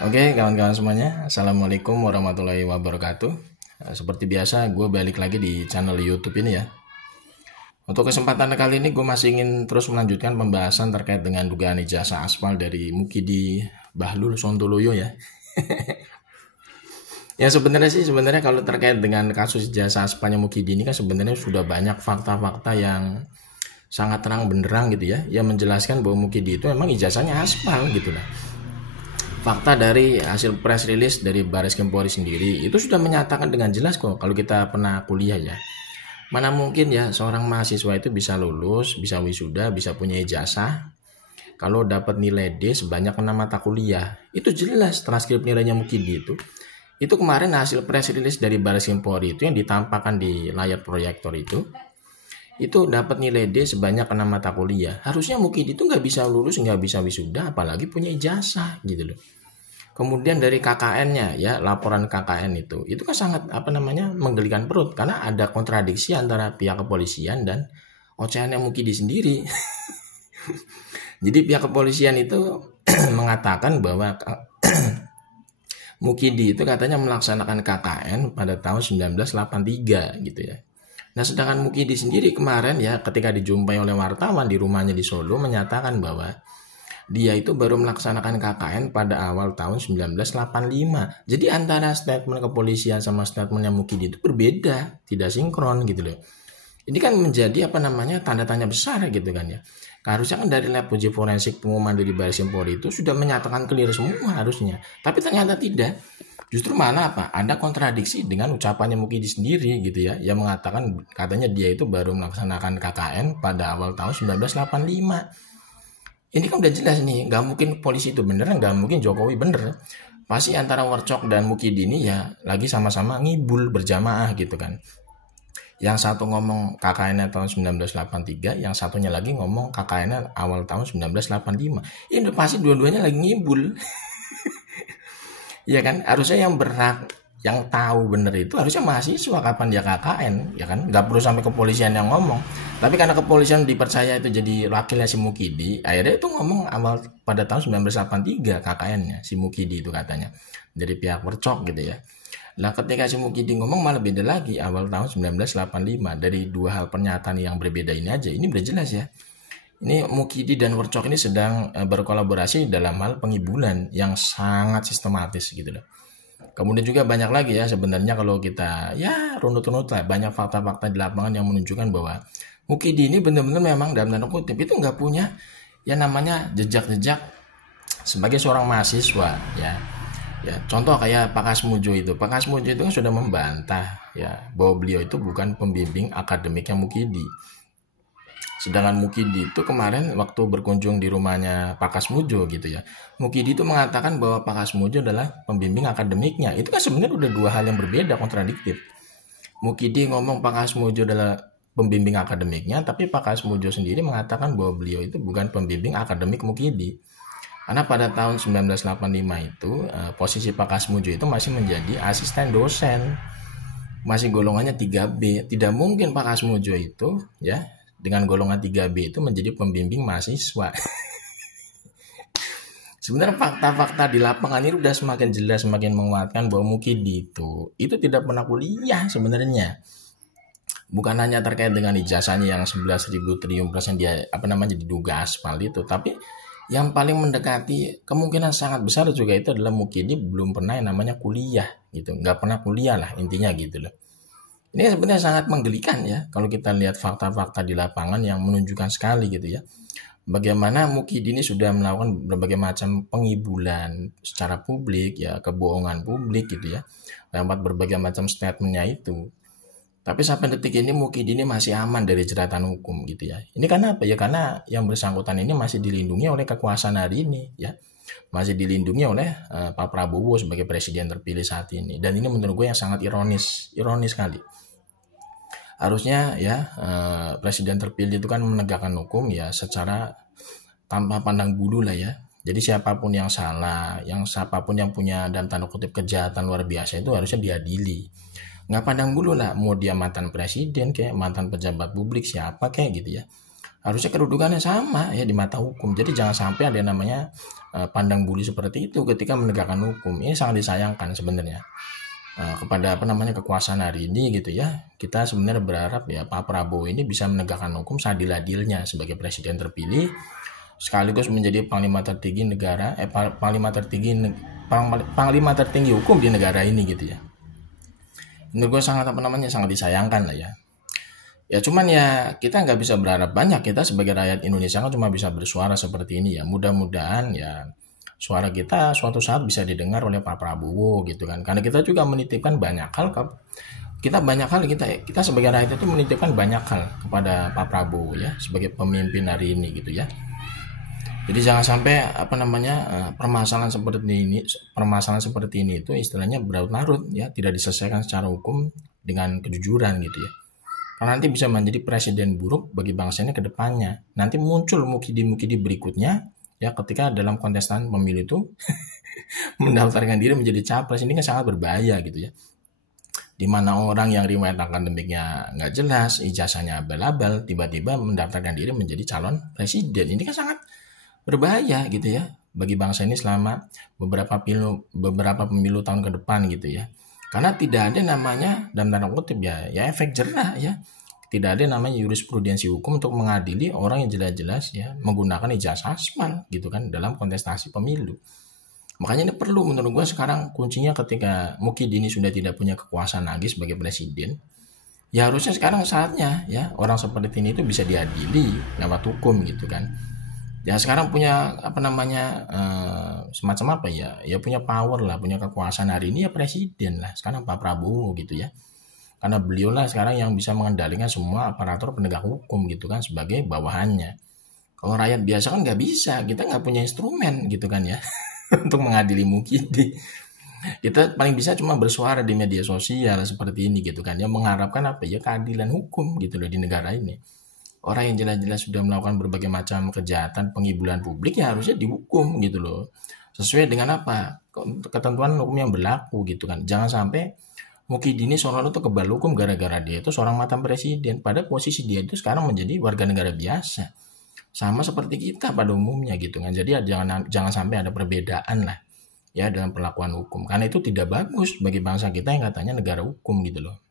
Oke, kawan-kawan semuanya, Assalamualaikum warahmatullahi wabarakatuh. Seperti biasa, gue balik lagi di channel YouTube ini ya. Untuk kesempatan kali ini, gue masih ingin terus melanjutkan pembahasan terkait dengan dugaan ijazah aspal dari Mukidi Bahlul Sontoloyo ya. Ya sebenarnya kalau terkait dengan kasus ijazah aspalnya Mukidi ini kan sebenarnya sudah banyak fakta-fakta yang sangat terang benderang gitu ya, yang menjelaskan bahwa Mukidi itu memang ijazahnya aspal gitu lah. Fakta dari hasil press release dari Baris Krim Polri sendiri itu sudah menyatakan dengan jelas kok, kalau kita pernah kuliah ya. Mana mungkin ya seorang mahasiswa itu bisa lulus, bisa wisuda, bisa punya ijazah kalau dapat nilai D sebanyak 6 mata kuliah. Itu jelas transkrip nilainya Mukidi itu. Itu kemarin hasil press release dari Baris Krim Polri itu yang ditampakkan di layar proyektor itu dapat nilai D sebanyak 6 mata kuliah. Harusnya Mukidi itu nggak bisa lulus, nggak bisa wisuda, apalagi punya ijazah gitu loh. Kemudian dari KKN-nya ya, laporan KKN itu kan sangat menggelikan perut karena ada kontradiksi antara pihak kepolisian dan ocehannya Mukidi sendiri. Jadi pihak kepolisian itu mengatakan bahwa Mukidi itu katanya melaksanakan KKN pada tahun 1983 gitu ya. Nah, sedangkan Mukidi sendiri kemarin ya ketika dijumpai oleh wartawan di rumahnya di Solo menyatakan bahwa dia itu baru melaksanakan KKN pada awal tahun 1985. Jadi antara statement kepolisian sama statementnya Mukidi itu berbeda, tidak sinkron gitu loh. Ini kan menjadi tanda tanya besar gitu kan ya. Harusnya kan dari lab uji forensik pengumuman dari Baris Krim Polri itu sudah menyatakan clear semua harusnya. Tapi ternyata tidak. Justru malah ada kontradiksi dengan ucapannya Mukidi sendiri gitu ya, yang mengatakan katanya dia itu baru melaksanakan KKN pada awal tahun 1985. Ini kan udah jelas nih, nggak mungkin polisi itu bener, nggak mungkin Jokowi bener. Pasti antara Worcok dan Mukidi ini ya lagi sama-sama ngibul berjamaah gitu kan. Yang satu ngomong KKN tahun 1983, yang satunya lagi ngomong KKN awal tahun 1985. Ini pasti dua-duanya lagi ngibul. Ya kan, harusnya yang berhak, yang tahu bener itu harusnya mahasiswa kapan dia KKN, ya kan? Nggak perlu sampai kepolisian yang ngomong. Tapi karena kepolisian dipercaya itu jadi wakilnya si Mukidi, akhirnya itu ngomong awal pada tahun 1983 KKN-nya si Mukidi itu katanya dari pihak Percok gitu ya. Nah, ketika si Mukidi ngomong malah beda lagi awal tahun 1985. Dari dua hal pernyataan yang berbeda ini aja, ini udah jelas ya. Ini Mukidi dan Worcok ini sedang berkolaborasi dalam hal pengibulan yang sangat sistematis gitu loh. Kemudian juga banyak lagi ya sebenarnya kalau kita ya runut-runut lah, banyak fakta-fakta di lapangan yang menunjukkan bahwa Mukidi ini benar-benar memang dalam tanda kutip itu nggak punya yang namanya jejak-jejak sebagai seorang mahasiswa ya. Ya, contoh kayak Pak Kasmujo itu. Pak Kasmujo itu kan sudah membantah ya bahwa beliau itu bukan pembimbing akademiknya Mukidi. Sedangkan Mukidi itu kemarin waktu berkunjung di rumahnya Pak Kasmujo gitu ya. Mukidi itu mengatakan bahwa Pak Kasmujo adalah pembimbing akademiknya. Itu kan sebenarnya udah dua hal yang berbeda, kontradiktif. Mukidi ngomong Pak Kasmujo adalah pembimbing akademiknya, tapi Pak Kasmujo sendiri mengatakan bahwa beliau itu bukan pembimbing akademik Mukidi. Karena pada tahun 1985 itu posisi Pak Kasmujo itu masih menjadi asisten dosen. Masih golongannya 3B. Tidak mungkin Pak Kasmujo itu ya dengan golongan 3B itu menjadi pembimbing mahasiswa. Sebenarnya fakta-fakta di lapangan ini udah semakin jelas, semakin menguatkan bahwa Mukidi itu tidak pernah kuliah sebenarnya. Bukan hanya terkait dengan ijazahnya yang 11.000 triliun persen dia diduga aspal itu, tapi yang paling mendekati kemungkinan sangat besar juga itu adalah Mukidi belum pernah yang namanya kuliah gitu, nggak pernah kuliah lah intinya gitu loh. Ini sebenarnya sangat menggelikan ya kalau kita lihat fakta-fakta di lapangan yang menunjukkan sekali gitu ya. Bagaimana Mukidi ini sudah melakukan berbagai macam pengibulan secara publik ya, kebohongan publik gitu ya. Lewat berbagai macam statementnya itu. Tapi sampai detik ini Mukidi ini masih aman dari jeratan hukum gitu ya. Ini karena apa ya? Karena yang bersangkutan ini masih dilindungi oleh kekuasaan hari ini ya. Masih dilindungi oleh Pak Prabowo sebagai presiden terpilih saat ini. Dan ini menurut gue yang sangat ironis sekali. Harusnya ya presiden terpilih itu kan menegakkan hukum ya secara tanpa pandang bulu lah ya. Jadi siapapun yang salah, siapapun yang punya dalam tanda kutip kejahatan luar biasa itu harusnya diadili. Nggak pandang bulu lah, mau dia mantan presiden kayak mantan pejabat publik siapa kayak gitu ya. harusnya kedudukannya sama ya di mata hukum. Jadi jangan sampai ada yang namanya pandang bulu seperti itu ketika menegakkan hukum. Ini sangat disayangkan sebenarnya. Kepada kekuasaan hari ini gitu ya, kita sebenarnya berharap ya Pak Prabowo ini bisa menegakkan hukum seadil-adilnya sebagai presiden terpilih, sekaligus menjadi panglima tertinggi negara, panglima tertinggi hukum di negara ini gitu ya. Menurut gue sangat disayangkan lah ya. Ya cuman ya kita nggak bisa berharap banyak, kita sebagai rakyat Indonesia kan cuma bisa bersuara seperti ini ya. Mudah-mudahan ya suara kita suatu saat bisa didengar oleh Pak Prabowo gitu kan. Karena kita juga menitipkan banyak hal kita sebagai rakyat itu menitipkan banyak hal kepada Pak Prabowo ya sebagai pemimpin hari ini gitu ya. Jadi jangan sampai permasalahan seperti ini itu istilahnya berlarut-larut ya, tidak diselesaikan secara hukum dengan kejujuran gitu ya. Karena nanti bisa menjadi presiden buruk bagi bangsa ini ke depannya. Nanti muncul mukidi-mukidi berikutnya ya ketika dalam kontestan pemilu itu mendaftarkan diri menjadi capres. Ini kan sangat berbahaya gitu ya. Di mana orang yang riwayat akademiknya nggak jelas, ijazahnya abal-abal, tiba-tiba mendaftarkan diri menjadi calon presiden. Ini kan sangat berbahaya gitu ya bagi bangsa ini selama beberapa pemilu tahun ke depan gitu ya. Karena tidak ada namanya dalam tanda kutip ya efek jerah ya. Tidak ada namanya jurisprudensi hukum untuk mengadili orang yang jelas-jelas ya menggunakan ijazah aspal gitu kan dalam kontestasi pemilu. Makanya ini perlu menurut gue sekarang kuncinya ketika Mukidi ini sudah tidak punya kekuasaan lagi sebagai presiden. Ya harusnya sekarang saatnya ya orang seperti ini itu bisa diadili lewat hukum gitu kan. Ya sekarang punya semacam ya punya power lah, punya kekuasaan hari ini ya presiden lah, sekarang Pak Prabowo gitu ya, karena beliau lah sekarang yang bisa mengendalikan semua aparatur penegak hukum gitu kan sebagai bawahannya. Kalau rakyat biasa kan nggak bisa, kita nggak punya instrumen gitu kan ya untuk mengadili Mukidi. Kita paling bisa cuma bersuara di media sosial seperti ini gitu kan ya, mengharapkan keadilan hukum gitu loh di negara ini. Orang yang jelas-jelas sudah melakukan berbagai macam kejahatan penghiburan publik ya harusnya dihukum gitu loh. Sesuai dengan ketentuan hukum yang berlaku gitu kan. Jangan sampai Mukidi ini seolah-olah itu kebal hukum gara-gara dia itu seorang mantan presiden. Pada posisi dia itu sekarang menjadi warga negara biasa. Sama seperti kita pada umumnya gitu kan. Jadi jangan sampai ada perbedaan lah ya dalam perlakuan hukum. Karena itu tidak bagus bagi bangsa kita yang katanya negara hukum gitu loh.